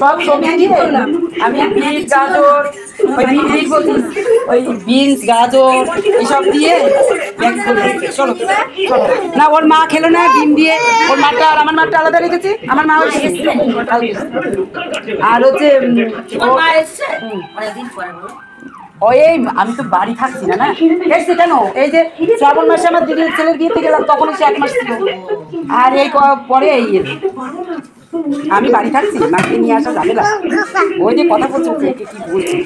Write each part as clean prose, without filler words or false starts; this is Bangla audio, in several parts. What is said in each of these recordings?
সব সবজি দিয়ে আমি বিট গাজর ওই বিনস গাজর এসব দিয়ে চলো না ওর মা খেলো না ডিম দিয়ে ওর মাটা আর আমার মাটা আলাদা রেখেছি আমার মা আর হচ্ছে ওই আমি তো বাড়ি থাকছি না না এসছি কেন এই যে শ্রাবণ মাসে আমার দিদির ছেলের বিয়েতে গেলাম তখন এসে 1 মাস ছিল আর এই পরে এই আমি বাড়ি থাকছি মাকে নিয়ে আসা যাবে না ওই যে কথা বলছো কি বলছি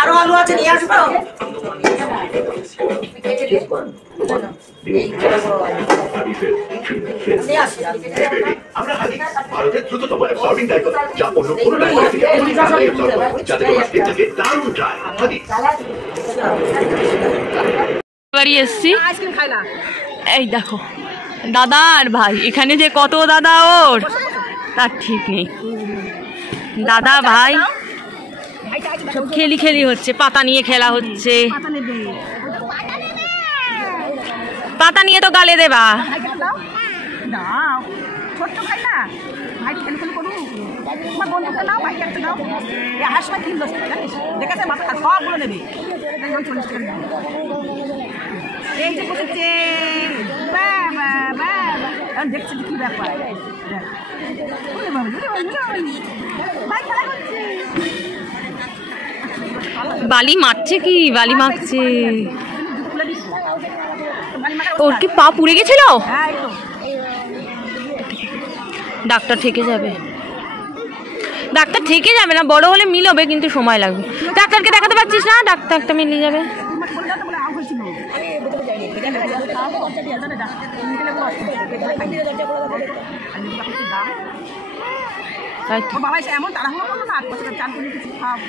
আরো আলু আছে নিয়ে আসবো বাড়ি এসছি এই দেখো দাদা আর ভাই এখানে যে কত দাদা ওর তার ঠিক নেই দাদা ভাই সব খেলি হচ্ছে পাতা নিয়ে খেলা হচ্ছে পাতা নিয়ে তো গালে দেবা দেখছি কি ব্যাপার বালি মারছে কি বালি মারছে ওর কি পা পুড়ে গেছিল ডাক্তার থেকে যাবে না বড় হলে মিলবে কিন্তু সময় লাগবে ডাক্তারকে দেখাতে পারছিস না ডাক্তারটা মিলিয়ে যাবে এমন তাড়াহুড়ো করলো না চান করে কিছু খাওয়াবো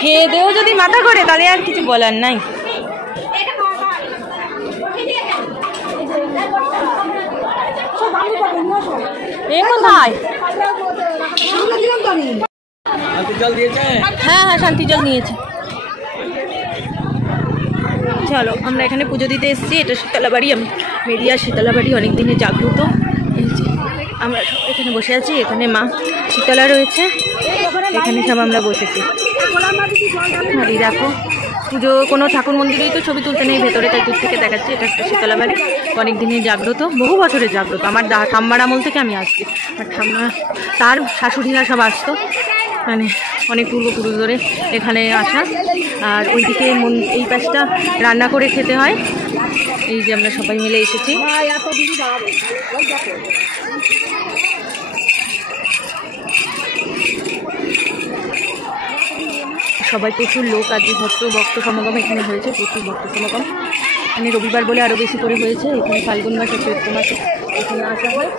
খেয়ে দেও যদি মাথা করে তাহলে আর কিছু বলার নাই এ কোথায় হ্যাঁ শান্তি জল নিয়েছে চলো আমরা এখানে পুজো দিতে এসেছি এটা শীতলাবাড়ি আমি মেরিয়া শীতলাবাড়ি অনেক দিনে জাগ্রত আমরা এখানে বসে আছি এখানে মা শীতলা রয়েছে এখানে সব আমরা বসেছি আর দেখো পুজো কোনো ঠাকুর মন্দিরেই তো ছবি তুলতে নেই ভেতরে তাই দূর থেকে দেখাচ্ছি এটা একটা শীতলাবাড়ি অনেক দিনের জাগ্রত বহু বছরের জাগ্রত আমার ঠাম্মার আমল থেকে আমি আসছি আর ঠাম্মা তার শাশুড়িরা সব আসতো মানে অনেক পূর্বপুরুষ ধরে এখানে আসা আর ওইদিকে এই পাশটা রান্না করে খেতে হয় এই যে আমরা সবাই মিলে এসেছি সবাই প্রচুর লোক আজকে ভক্ত সমাগম এখানে হয়েছে প্রচুর ভক্ত সমাগম এখানে রবিবার বলে আরও বেশি করে হয়েছে এখানে ফাল্গুন মাসে চৈত্র মাসে এখানে আসা হয়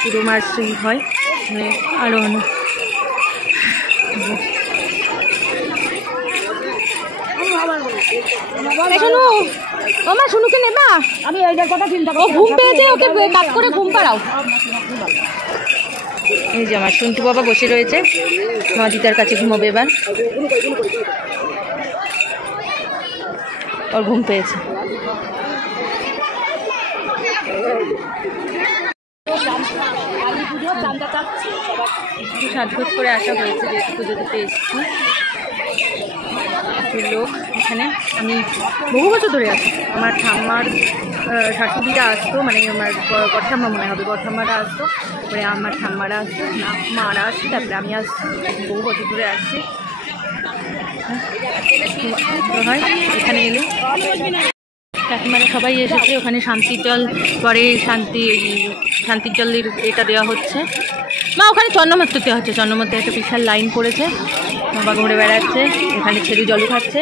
পুরো মাসই হয় মানে আরও অনেক শুনুকে নেবা আমি এইটার কথা চিন্তা করি ঘুম পেয়েছে ওকে কাজ করে ঘুম পাড়াও এই যে আমার সন্তু বাবা বসে রয়েছে মা দিদার কাছে ঘুমাবে এবার ওর ঘুম পেয়েছে সাজগোজ করে আসা হয়েছে যে পুজো দিতে এসেছি লোক এখানে আমি বহু বছর ধরে আছি আমার ঠাম্মার শাশুড়িরা আসতো মানে আমার বড়ঠাম্মা মনে হবে বড়ঠাম্মারা আসতো তারপরে আমার ঠাম্মারা আসতো মারা আসছে তারপরে আমি আসছি বহু বছর ধরে আসছি হয় এখানে এলে কাকিমারা সবাই এসেছে ওখানে শান্তির জল পরে শান্তির জলের এটা দেওয়া হচ্ছে মা ওখানে চন্দ্রমত্ত দেওয়া হচ্ছে চন্দ্রমত্তে একটা বিশাল লাইন পড়েছে বাবা ঘুরে বেড়াচ্ছে এখানে ছেলে জল খাচ্ছে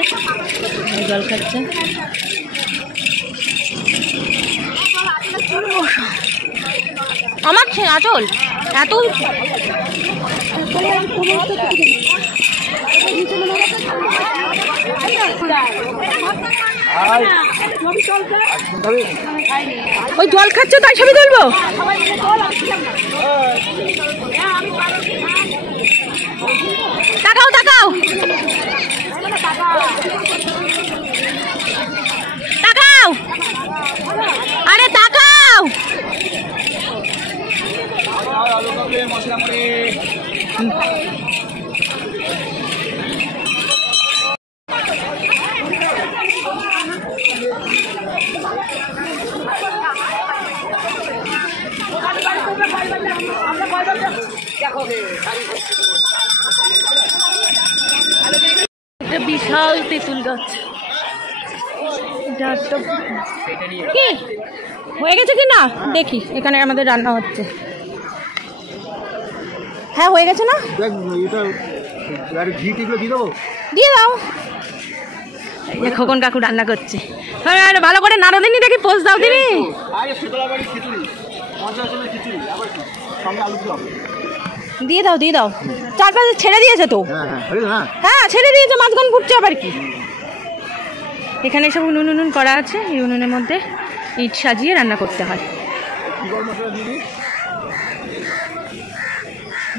আমার আচল এত ওই জল খাচ্ছ তাই ছবি তুলবো? তাকাও তাকাও তাকাও, আরে তাকাও। একটা বিশাল তেঁতুল গাছ। কি হয়ে গেছে কি না দেখি, এখানে আমাদের রান্না হচ্ছে। হ্যাঁ হয়ে গেছে না, দিয়ে দাও। খোকন কাকু রান্না করছে, ভালো করে নাড়ো দিনি, দেখি পোজ দাও দিনি। দিয়ে দাও দিয়ে দাও, চারপাশে ছেড়ে দিয়েছে তো। হ্যাঁ ছেড়ে দিয়েছে, মাঝখান ফুটছে আবার কি। এখানে সব উনুন উনুন করা আছে, এই উনুনের মধ্যে ইট সাজিয়ে রান্না করতে হয়।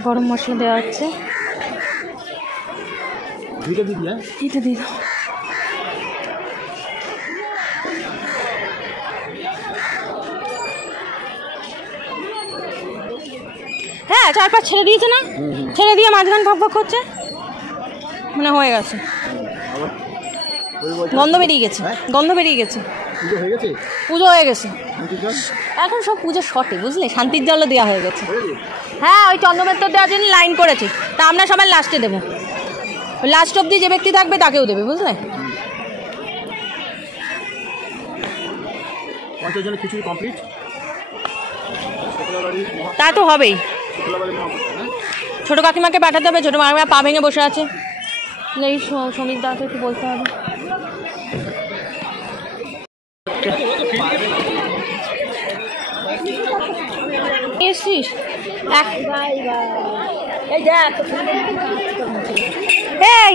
গরম মশলা দেওয়া হচ্ছে, এটা দিয়ে দাও। হ্যাঁ চারপাশ ছেড়ে দিয়েছে না, ছেড়ে দিয়ে মাঝখান ফাঁক ফাঁক করছে, মানে হয়ে গেছে। গন্ধ বেরিয়ে গেছে, গন্ধ বেরিয়ে গেছে, পুজো হয়ে গেছে। এখন সব পুজো শটে বুঝলে, শান্তির জলও দেওয়া হয়ে গেছে। হ্যাঁ ওই চন্দ্রমেত্তর দেওয়ার জন্য লাইন করেছে, তা আমরা সবাই লাস্টে দেবো। লাস্ট অব্দি যে ব্যক্তি থাকবে তাকেও দেবে বুঝলে। তা তো হবেই, ছোটো কাকিমাকে পাঠাতে হবে, ছোটো মামিমা পা ভেঙে বসে আছে, এই সমীর দাকে একটু বলতে হবে। এসছিস এই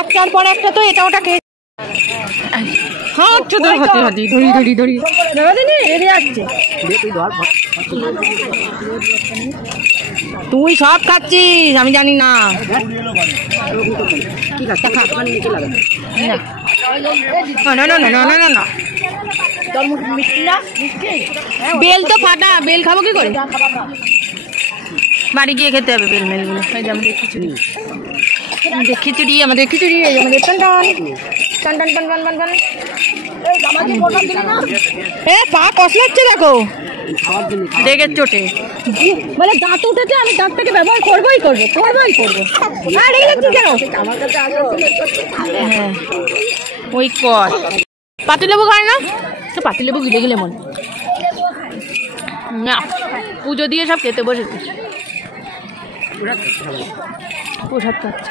একটার পর একটা তো এটা ওটা খেয়ে তুই সব খাচ্ছিস আমি জানি না। বেল তো ফাটা, বেল খাবো কি করে, বাড়ি গিয়ে খেতে হবে বেল মেলগুলো। আমাদের খিচুড়ি, আমাদের খিচুড়ি, আমাদের খিচুড়ি, আমাদের টান টান টান টান টান টান টান। এ পা কসলাচ্ছে দেখো, ডেগের চোটে বলে দাঁত উঠেছে, আমি দাঁতটাকে ব্যবহার করবোই করবো, করবোই করবো। হ্যাঁ রেগে যাচ্ছি কেন, হ্যাঁ ওই কর। পাতিলেবু খায় না তো, পাতিলেবু গিলে গিলে মনে না। পুজো দিয়ে সব খেতে বসেছে, প্রসাদ খাচ্ছে।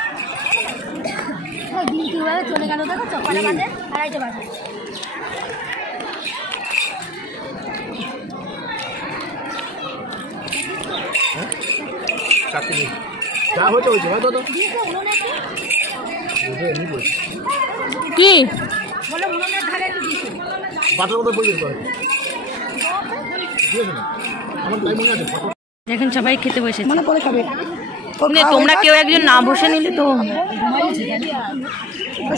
চলে গেল দেখো, চপাটা বাজে 2:30 বাজে। কি এখন সবাই খেতে বসেছে, তোমরা কেউ একজন না বসে নিলে তো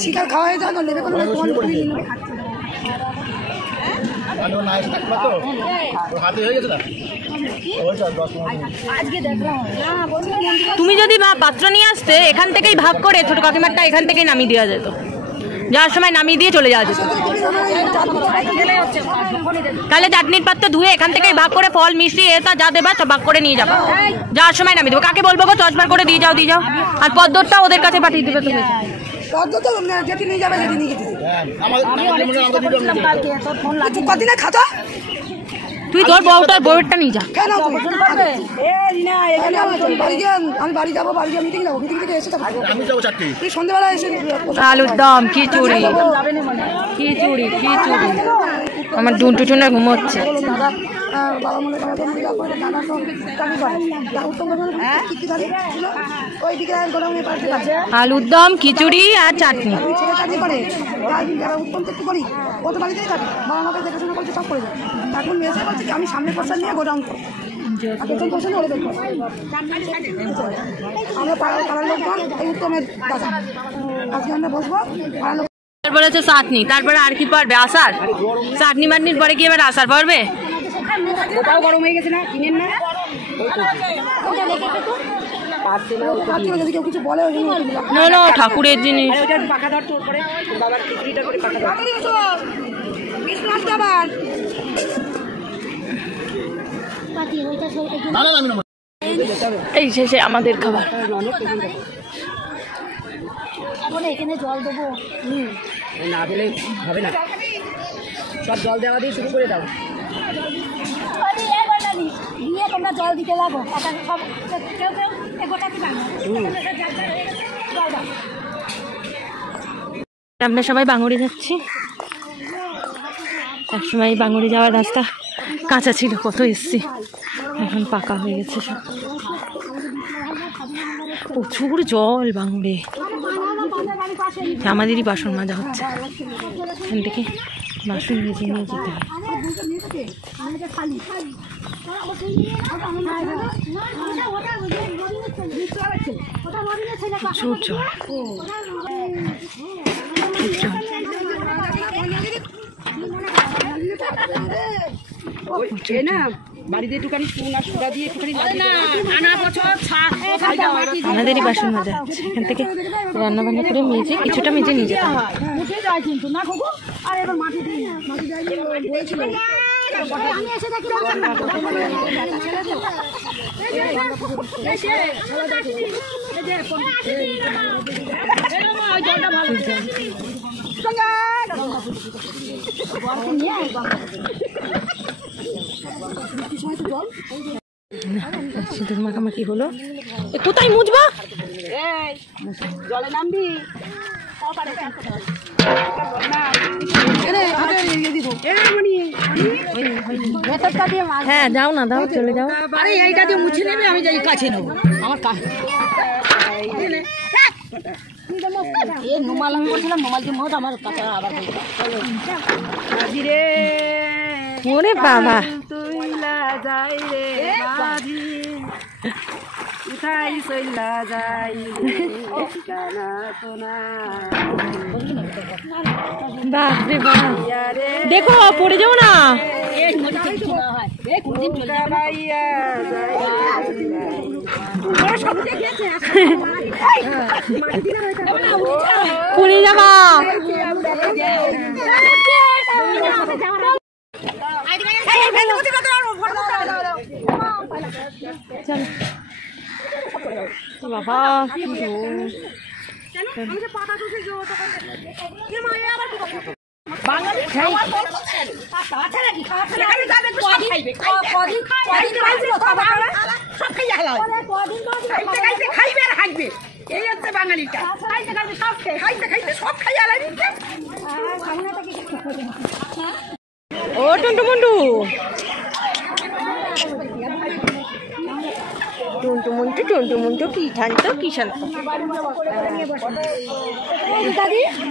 শিকার খাওয়া হয়ে যায় না, নেবে কোনো তুমি যদি পাত্র নিয়ে আসতে এখান থেকেই ভাগ করে ছোট কাকিমারটা এখান থেকেই নামিয়ে দেওয়া যেত, যাওয়ার সময় নামিয়ে দিয়ে চলে যাওয়া যেত। তাহলে চাটনির পাত্র ধুয়ে এখান থেকেই ভাগ করে ফল মিষ্টি এটা যা দেবা সব ভাগ করে নিয়ে যাবা, যাওয়ার সময় নামিয়ে দেবো। কাকে বলবো গো চশমার করে দিয়ে যাও, দিয়ে যাও। আর পদ্মটা ওদের কাছে পাঠিয়ে দেবে। তুমি তুই তোর বউটার বউটা নিয়ে যা। আলুর দম, খিচুড়ি খিচুড়ি খিচুড়ি। আমার ডুনটুটুনা ঘুমোচ্ছে। বাবা মনে করে দাদা তো চাকরি করে উত্তম ওই দিকে গোডাউনে পাশে আছে আলুর দম, খিচুড়ি আর চাটনি। ছেলে চাকরি করে যারা উত্তম চাকরি করি ও তো বাড়িতেই থাকে, বাবা মাকে দেখাশোনা করছে, সব করে যায়। এখন মেসে বলছে কি আমি সামনে পয়সা নিয়ে গোডাউন করবো, পেছন পয়সা নিয়ে ওরা দেখবো। আমরা পাড়ার লোকজন এই উত্তমের দাদা আজকে আমরা বসবো পাড়ার লোক। তারপরে হচ্ছে চাটনি, তারপরে আর কি পারবে? আচার। চাটনি মাটনির পরে কি এবার আচার পারবে? ওটাও গরম হয়ে গেছে না, কিনেন না যদি কেউ কিছু বলে না না, ঠাকুরের জিনিস। পাখা ধর তোর করে বাবার খিচুড়িটা করে পাখা ধর। এই শেষে আমাদের খাবার। এখানে জল দেবো না দিলে হবে না, সব জল দেওয়া দিয়ে শুরু করে দাও। দিয়ে তোমরা জল দিতে লাগো, কেউ কেউ গোটা কি আমরা সবাই বাঙুরি যাচ্ছি। একসময় বাঙুরি যাওয়ার রাস্তা কাঁচা ছিল, কত এসছি, এখন পাকা হয়ে গেছে সব। প্রচুর জল বাঙুরে, আমাদেরই বাসন মাজা হচ্ছে, এখান থেকে বাসন মেজে নিয়ে যেতে হয়। প্রচুর জল, না বাড়িতে একটুখানি চুন আর সুদা দিয়ে একটুখানি আমাদেরই বাসন মাজা হচ্ছে, এখান থেকে রান্না বান্না করে মেজে কিছুটা মেজে নিয়ে যেতে হয়। সিঁদুর মাখামাখি হলো, কোথায় মুছবা? জলে নামবি হ্যাঁ যাও না, দাও চলে যাও। আরে এইটা দিয়ে মুছে নেবে, আমি যাই কাছে নেবো আমার নোমাল আমি বলছিলাম, নোমাল দিয়ে মোট আমার কাছে আবার রে ওরে বাবা, তুইলা যাই রে বাজি উঠাই চইলা যাই ঠিকানা তো না। বাপ রে বাপ, দেখো পড়ে যাও না। পড়ে যাবা। বাবা এই হচ্ছে বাঙালিটা, খাইতে খাইতে সব খাই আলাই দিচ্ছে। ও টুন্টু মুন্টু, টুন্টু মুন্টু, টুন্টু মুন্টু কি শান্ত, কি শান্ত।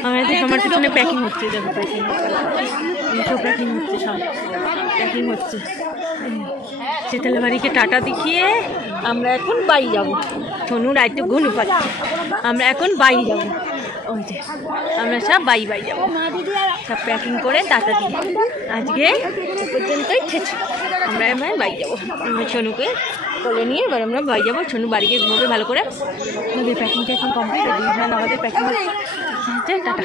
আমাদের আমার পিছনে প্যাকিং হচ্ছে, দেখো প্যাকিং হচ্ছে, সব প্যাকিং হচ্ছে। চেতালা বাড়িকে টাটা দেখিয়ে আমরা এখন বাড়ি যাবো। সোনুর একটু ঘুনু পাচ্ছি, আমরা এখন বাড়ি যাবো। ওই যে আমরা সব বাড়ি যাবো, সব প্যাকিং করে টাটা দিয়ে আজকে পর্যন্তই ঠেছি। আমরা এবার বাড়ি যাবো, আমরা সোনুকে কোলে নিয়ে এবার আমরা বাড়ি যাবো। সোনু বাড়িকে ঘুমোবে ভালো করে। আমাদের প্যাকিংটা এখন কমপ্লিট, আমাদের প্যাকিং হচ্ছে। টাটা।